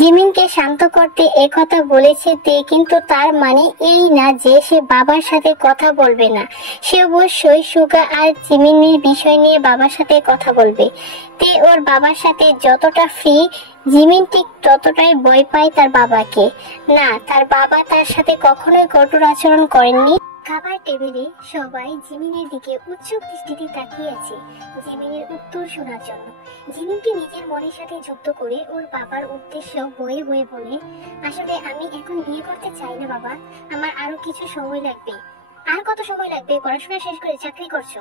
জিমিনকে শান্ত করতে একথা বলেছে তে, কিন্তু তার মানে এই না যে সে বাবার সাথে কথা বলবে না। সে অবশ্যই সুগা আর জিমিনের বিষয় নিয়ে বাবার সাথে কথা বলবে। তে ওর বাবার সাথে যতটা ফ্রি, জিমিন ঠিক ততটাই ভয় পায় তার বাবাকে। না, তার বাবা তার সাথে কখনোই কঠোর আচরণ করেননি। খাবার টেবিলে সবাই জিমিনের দিকে উৎসুক দৃষ্টিতে তাকিয়ে আছে জিমিনের উত্তর শোনার জন্য। জিমিনকে নিজের মনের সাথে যুক্ত করে ওর বাবার উদ্দেশ্য বয়ে বয়ে বলে, আসলে আমি এখন বিয়ে করতে চাই না বাবা, আমার আরো কিছু সময় লাগবে। আর কত সময় লাগবে? পড়াশোনা শেষ করে চাকরি করছো,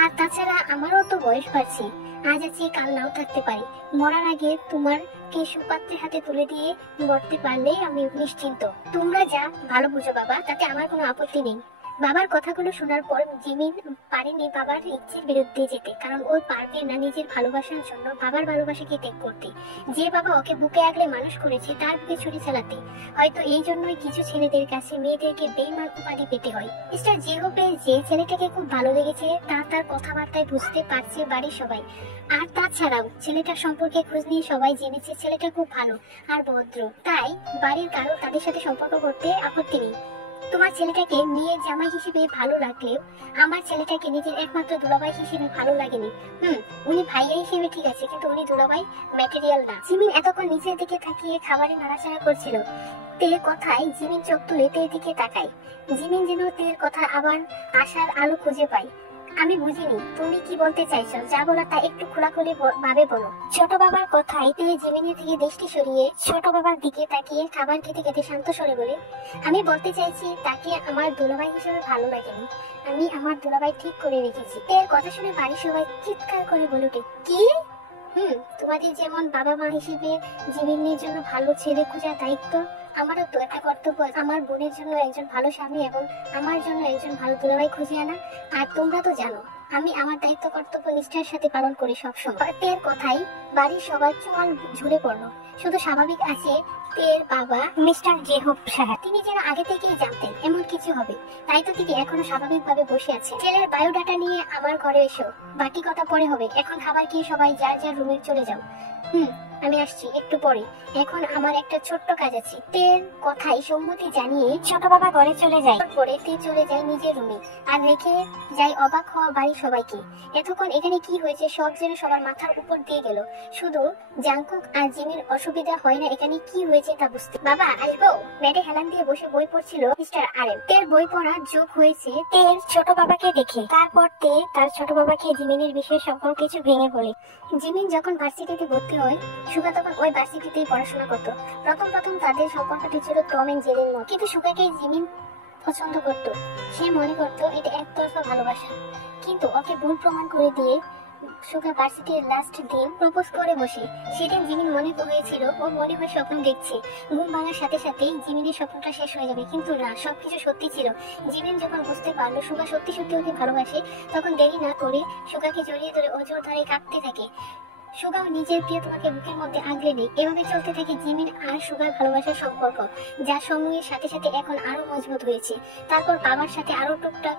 আর তাছাড়া আমারও তো বয়স বাড়ছে, আজ আছি কাল নাও থাকতে পারি। মরার আগে তোমার কে সুপাত্রের হাতে তুলে দিয়ে মরতে পারলেই আমি নিশ্চিন্ত। তোমরা যা ভালো বুঝো বাবা, তাতে আমার কোনো আপত্তি নেই। বাবার কথাগুলো শোনার পর জিমিন পারেনি বাবার ইচ্ছের বিরুদ্ধে যেতে, কারণ ও পারবে না নিজের ভালোবাসার জন্য বাবার ভালোবাসাকে ত্যাগ করতে। যে বাবা ওকে বুকে আগলে মানুষ করেছে তার বুকে ছুরি চালাতে। হয়তো এই জন্যই কিছু ছেলেদের কাছে মেয়েদেরকে বেঈমান উপাধি পেতে হয়। মিস্টার জেহোপের যে ছেলেটাকে খুব ভালো লেগেছে তা তার কথাবার্তায় বুঝতে পারছে বাড়ির সবাই। আর তাছাড়াও ছেলেটার সম্পর্কে খোঁজ নিয়ে সবাই জেনেছে ছেলেটা খুব ভালো আর ভদ্র, তাই বাড়ির কারো তাদের সাথে সম্পর্ক করতে আপত্তি নেই। তোমার ছেলেটাকে মেয়ের জামাই হিসেবে ভালো লাগলেও আমার ছেলেটাকে নিজের একমাত্র দুলাভাই হিসেবে ভালো লাগেনি। উনি ভাইয়া হিসেবে ঠিক আছে, কিন্তু উনি দুলাভাই ম্যাটেরিয়াল না। জিমিন এতক্ষণ নিচের দিকে তাকিয়ে খাবারে নাড়াচাড়া করছিল। তের কথায় জিমিন চোখ তুলে তের দিকে তাকায়। জিমিন যেন তের কথা আবার আশার আলো খুঁজে পায়। আমি বুঝিনি তুমি কি বলতে চাইছো, যা বলো তা একটু খোলাখুলি ভাবে বলো। ছোট বাবার কথায় তে জিমিনের থেকে দৃষ্টি সরিয়ে ছোট বাবার দিকে তাকিয়ে খাবার খেতে খেতে শান্ত স্বরে বলে, আমি বলতে চাইছি তাকে আমার দুলাভাই হিসেবে ভালো লাগেনি, আমি আমার দুলাভাই ঠিক করে রেখেছি। এর কথা শুনে বাড়ির সবাই চিৎকার করে বলে ওঠে, কি? তোমাদের যেমন বাবা মা হিসেবে জিমিনের জন্য ভালো ছেলে খোঁজার দায়িত্ব, আমারও তো একটা কর্তব্য আমার বোনের জন্য একজন ভালো স্বামী এবং আমার জন্য একজন ভালো দুলাভাই খুঁজে আনা। আর তোমরা তো জানো আমি আমার দায়িত্ব কর্তব্য নিষ্ঠার সাথে পালন করি সবসময়। তের কথাই বাড়ির সবার চোয়াল ঝুলে পড়লো। শুধু স্বাভাবিক আছে তের বাবা মিস্টার জেহোপ সাহেব, তিনি যেন আগে থেকেই জানতেন এমন কিছু হবে, তাই তো তিনি এখনো স্বাভাবিকভাবে বসে আছে। ছেলের বায়োডাটা নিয়ে আমার ঘরে এসো, বাকি কথা পরে হবে, এখন খাবার খেয়ে সবাই যার যার রুমে চলে যাও। আমি আসছি একটু পরে, এখন আমার একটা ছোট্ট কাজ আছে। তের কথাই সম্মতি জানিয়ে ছোট বাবা ঘরে চলে যায়। পরে তে চলে যায় নিজের রুমে আর রেখে যায় অবাক হওয়া বাড়ির সবাইকে। এতক্ষণ এখানে কি হয়েছে সব যেন সবার মাথার উপর দিয়ে গেল, শুধু জাংকুক আর জিমির অসুবিধা হয় না এখানে কি হয়েছে তা বুঝতে। বাবা আসবো? ব্যাটে হেলান দিয়ে বসে বই পড়ছিল মিস্টার আরএম। তের বই পড়ার যোগ হয়েছে তের ছোট বাবাকে দেখে। তারপর তে তার ছোট বাবাকে জিমিনের বিষয়ে সকল কিছু ভেঙে বলে। জিমিন যখন ভার্সিটিতে ভর্তি হয় সুগা তখন ওই ভার্সিটিতেই পড়াশোনা করতো। প্রথম তাদের সম্পর্কটি ছিল টম এন্ড জেরির মতো, কিন্তু সুগাকে জিমিন পছন্দ করত। সে মনে করতো এটা একতরফা ভালোবাসা, কিন্তু ওকে ভুল প্রমাণ করে দিয়ে সুগা ভার্সিটির লাস্ট দিন প্রপোজ করে বসে। সেদিন জিমিন মনে হয়েছিল ও মনে হয় স্বপ্ন দেখছে, ঘুম ভাঙার সাথে সাথেই জিমিনের স্বপ্নটা শেষ হয়ে যাবে, কিন্তু না, সবকিছু সত্যি ছিল। জিমিন যখন বুঝতে পারলো সুগা সত্যি সত্যি ওকে ভালোবাসে, তখন দেরি না করে সুগাকে জড়িয়ে ধরে অজর ধারে কাঁদতে থাকে। সুগাও নিজের প্রিয়তমাকে বুকের মধ্যে আগলে নেই। এভাবে চলতে থাকে জিমিন আর সুগার ভালোবাসার সম্পর্ক, যা সময়ের সাথে সাথে এখন আরো মজবুত হয়েছে। তারপর বাবার সাথে আরো টুকটাক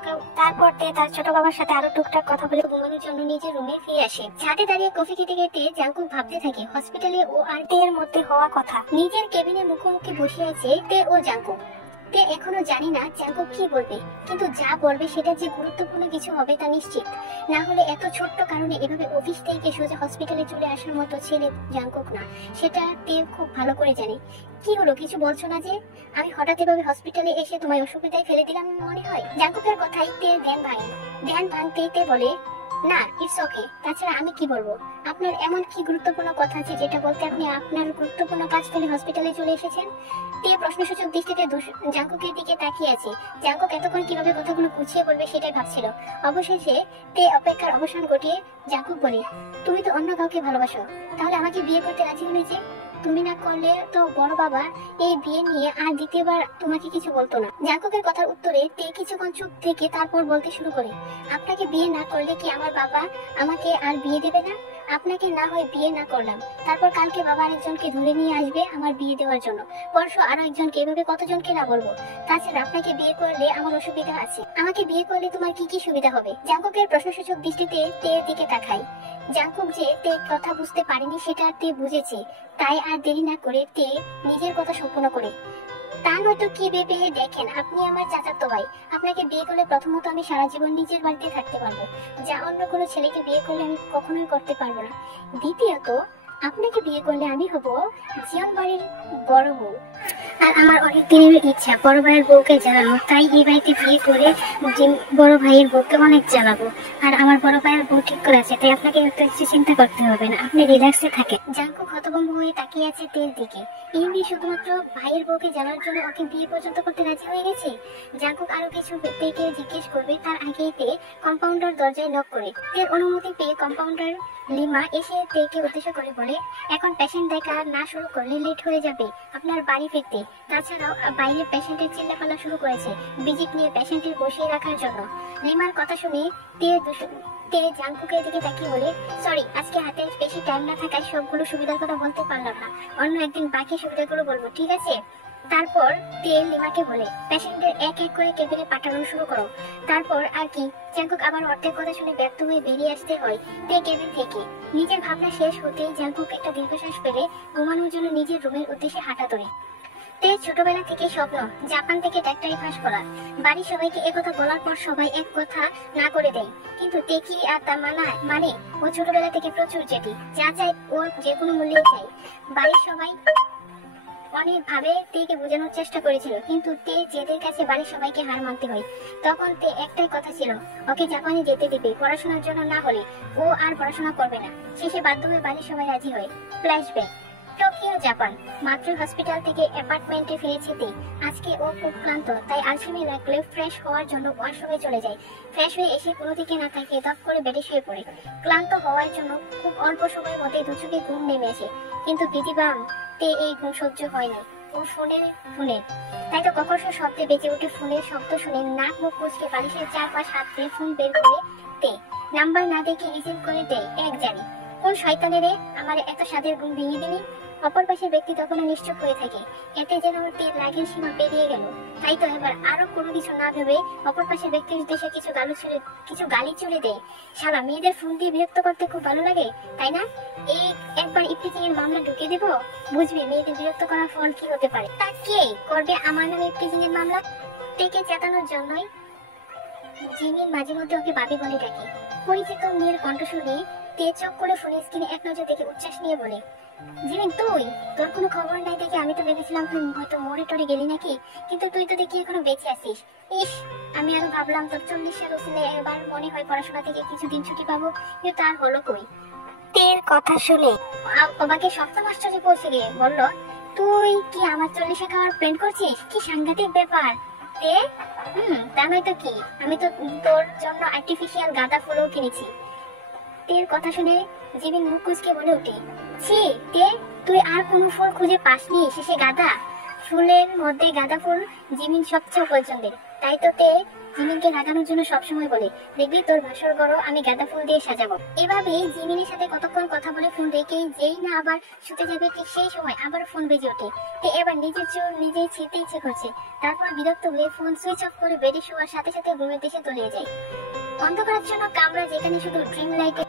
তার ছোট বাবার সাথে আরো টুকটাক কথা বলে ঘুমানোর জন্য নিজের রুমে ফিরে আসে। ছাদে দাঁড়িয়ে কফি খেতে খেতে জাংকুক ভাবতে থাকে হসপিটালে ও আর তের মধ্যে হওয়া কথা। নিজের কেবিনে মুখোমুখি বসে আছে তে ও জাংকুক। তে এখনো জানি না জাংকুক কি বলবে, কিন্তু যা বলবে সেটা যে গুরুত্বপূর্ণ কিছু হবে তা নিশ্চিত। না হলে এত ছোট্ট কারণে এভাবে অফিস থেকে সোজা হসপিটালে চলে আসার মতো ছেলে জাংকুক না, সেটা তে খুব ভালো করে জানে। কি হলো, কিছু বলছো না যে? আমি হঠাৎ এভাবে হসপিটালে এসে তোমায় অসুবিধায় ফেলে দিলাম মনে হয়? জাংকুকের কথাই তের ধ্যান ভাঙে। ধ্যান ভাঙতে তে বলে, না, ইটস ওকে। তাছাড়া আমি কি বলবো? আপনার এমন কি গুরুত্বপূর্ণ কথা আছে যেটা বলতে আপনি আপনার গুরুত্বপূর্ণ কাজ ফেলে হসপিটালে চলে এসেছেন? তে প্রশ্নসূচক দৃষ্টিতে জাংকুকের দিকে তাকিয়ে আছে। জাংকুক এতক্ষণ কিভাবে কথাগুলো গুছিয়ে বলবে সেটাই ভাবছিল। অবশেষে তে অপেক্ষার অবসান ঘটিয়ে জাংকুক বলে, তুমি তো অন্য কাউকে ভালোবাসো, তাহলে আমাকে বিয়ে করতে রাজি হলে যে? তুমি না করলে তো বড় বাবা এই বিয়ে নিয়ে আর দ্বিতীয়বার তোমাকে কিছু বলতো না। জাংকুকের কথার উত্তরে তে কিছুক্ষণ চুপ থেকে তারপর বলতে শুরু করে, আপনাকে বিয়ে না করলে কি আমার বাবা আমাকে আর বিয়ে দেবে না? আপনাকে না হয় বিয়ে না করলাম, তারপর কালকে বাবা আরেকজনকে ধরে নিয়ে আসবে আমার বিয়ে দেওয়ার জন্য, পরশু আরো একজনকে, এভাবে কতজনকে না বলবো। তাছাড়া আপনাকে বিয়ে করলে আমার অসুবিধা আছে। আমাকে বিয়ে করলে তোমার কি কি সুবিধা হবে? জাঙ্কুকের প্রশ্নসূচক দৃষ্টিতে তের দিকে তাকায়। জাঙ্কুক যে তে কথা বুঝতে পারেনি সেটা তে বুঝেছে, তাই আর দেরি না করে তে নিজের কথা সম্পূর্ণ করে। তা নয়তো কি ভেবে দেখেন, আপনি আমার চাচাতো ভাই। আপনাকে বিয়ে করলে প্রথমত আমি সারা জীবন নিজের বাড়িতে থাকতে পারবো, যা অন্য কোনো ছেলেকে বিয়ে করলে আমি কখনোই করতে পারবো না। দ্বিতীয়ত, আপনাকে বিয়ে করলে আমি হব জিয়ন বাড়ির বড় বউ, আর আমার অনেক দিনের ইচ্ছা বড় ভাইয়ের বউকে জ্বালানো। তাই এই বাড়িতে বিয়ে করে বড় ভাইয়ের বউকে অনেক জ্বালাবো। আর আমার বড় ভাইয়ের বউ ঠিক করে আছে, তাই আপনাকে এত কিছু চিন্তা করতে হবে না, আপনি রিল্যাক্সে থাকেন। জাঙ্কুক হতভম্ব হয়ে তাকিয়ে আছে তের দিকে। এই মেয়ে শুধুমাত্র ভাইয়ের বউকে জ্বালার জন্য ওকে বিয়ে পর্যন্ত করতে রাজি হয়ে গেছে। জাঙ্কুক আরো কিছু তেকে জিজ্ঞেস করবে তার আগেই তে কম্পাউন্ডার দরজায় নক করে। তের অনুমতি পেয়ে কম্পাউন্ডার লিমা এসে তেকে উদ্দেশ্য করে বলে, এখন পেশেন্ট দেখা না শুরু করলে লেট হয়ে যাবে আপনার বাড়ি ফিরতে। তাছাড়াও বাইরে পেশেন্টের চিল্লাপাল্লা শুরু করেছে ভিজিট নিয়ে পেশেন্টের বসিয়ে রাখার জন্য। লিমার কথা শুনে তে জাঙ্কুকের দিকে তাকিয়ে বলে, সরি, আজকে হাতে বেশি টাইম না থাকায় সবগুলো সুবিধার কথা বলতে পারলাম না, অন্য একদিন বাকি সুবিধাগুলো বলবো, ঠিক আছে? তারপর তে লিমাকে বলে, পেশেন্টের এক এক করে কেবিনে পাঠানো শুরু করো। তারপর আর কি, জাঙ্কুক আবার অর্ধেক কথা শুনে ব্যর্থ হয়ে বেরিয়ে আসতে হয় তে কেবিন থেকে। নিজের ভাবনা শেষ হতেই জাঙ্কুক একটা দীর্ঘশ্বাস ফেলে ঘুমানোর জন্য নিজের রুমের উদ্দেশ্যে হাঁটা ধরে। তের ছোটবেলা থেকে স্বপ্ন জাপান থেকে ডাক্তারি পাস করা। বাড়ির সবাইকে একথা বলার পর সবাই এক কথা না করে দেয়, কিন্তু তে কি আর তা মানে ও ছোটবেলা থেকে প্রচুর জেদি, যা চায় ও যে কোনো মূল্যে চাই। বাড়ির সবাই অনেক ভাবে তেকে বোঝানোর চেষ্টা করেছিল, কিন্তু তে জেদের কাছে বাড়ির সবাইকে হার মানতে হয়। তখন তে একটাই কথা ছিল, ওকে জাপানে যেতে দিবে, পড়াশোনার জন্য না হলে ও আর পড়াশোনা করবে না। শেষে বাধ্য হয়ে বাড়ির সবাই রাজি হয়। Flashback, Tokyo Japan. মাত্র হসপিটাল থেকে অ্যাপার্টমেন্টে ফিরেছে তে। আজকে ও খুব ক্লান্ত, তাই আলসেমি লাগলে ফ্রেশ হওয়ার জন্য ওয়াশরুমে চলে যায়। ফ্রেশ হয়ে এসে কোনো দিকে না তাকিয়ে দপ করে বেডে শুয়ে পড়ে। ক্লান্ত হওয়ার জন্য খুব অল্প সময়ের মধ্যে দু চোখে ঘুম নেমে আসে, কিন্তু বিধিবাম তে এই ঘুম সহ্য হয়নি। ও ফোনে তাই তো কখনো শব্দে বেজে ওঠে। ফোনের শব্দ শুনে নাক মুখ কুচকে বালিশের চারপাশ হাত দিয়ে ফোন বের করে তে নাম্বার না দেখে রিসিভ করে দেয়, এক জানি কোন শয়তানেরে আমার এত স্বাদের ঘুম ভেঙে দিলি। অপর পাশের ব্যক্তি তখনও নিশ্চুপ হয়ে থাকে, এতে যেন তের রাগের সীমা পেরিয়ে গেল। তাই তো এবার আরো কোনো কিছু না ভেবে অপর পাশের ব্যক্তির উদ্দেশ্যে কিছু গালি চুলে দেয়। শালা, মেয়েদের ফোন দিয়ে বিরক্ত করতে খুব ভালো লাগে তাই না? এই একবার ইফটিজিং এর মামলা ঢুকে দেবো, বুঝবি মেয়েদের বিরক্ত করার ফল কি হতে পারে। তা কে করবে আমার নামে ইফটিজিং এর মামলা? তেকে চেতানোর জন্যই জিমিন মাঝে মধ্যে ওকে বাবি বলে ডাকে। পরিচিত মেয়ের কণ্ঠ শুনে তে চোখ করে ফোনের স্ক্রিনে এক নজর দেখে উচ্ছ্বাস নিয়ে বলে, জিমিন তুই? তোর কোনো খবর নাই দেখে আমি তো ভেবেছিলাম তুই হয়তো মরে টরে গেলি নাকি, কিন্তু তুই তো দেখি এখনো বেঁচে আছিস। ইস, আমি আরো ভাবলাম তোর 40 উঠলে এবার মনে হয় পড়াশোনা থেকে কিছুদিন ছুটি পাবো, কিন্তু তার হলো কই। তের কথা শুনে বাবাকে সপ্তম আশ্চর্যে পৌঁছে গিয়ে বলল, তুই কি আমার 40 খাওয়ার প্ল্যান করছিস? কি সাংঘাতিক ব্যাপার তে। তা নয়তো কি, আমি তো তোর জন্য আর্টিফিশিয়াল গাঁদা ফুলও কিনেছি। তের কথা শুনে জিমিন মুখ কুচকে বলে ওঠে, ছি তে, তুই আর কোনো ফুল খুঁজে পাসনি, শেষে গাঁদা ফুলের মধ্যে গাঁদা ফুল জিমিন সবচেয়ে পছন্দের। তাই তো তে জিমিনকে রাগানোর জন্য সবসময় বলে, দেখবি তোর ভাসর ঘরও আমি গাঁদা ফুল দিয়ে সাজাবো। এভাবে জিমিনের সাথে কতক্ষণ কথা বলে ফোন রেখে যেই না আবার শুতে যাবে ঠিক সেই সময় আবার ফোন বেজে ওঠে। তে এবার নিজের চোখ নিজেই ছিঁড়তে ইচ্ছে করছে। তারপর বিরক্ত হয়ে ফোন সুইচ অফ করে বেডে শোয়ার সাথে সাথে ঘুমের দেশে তলিয়ে যায়। অন্ধকারাচ্ছন্ন কামরা যেখানে শুধু ড্রিম লাইটে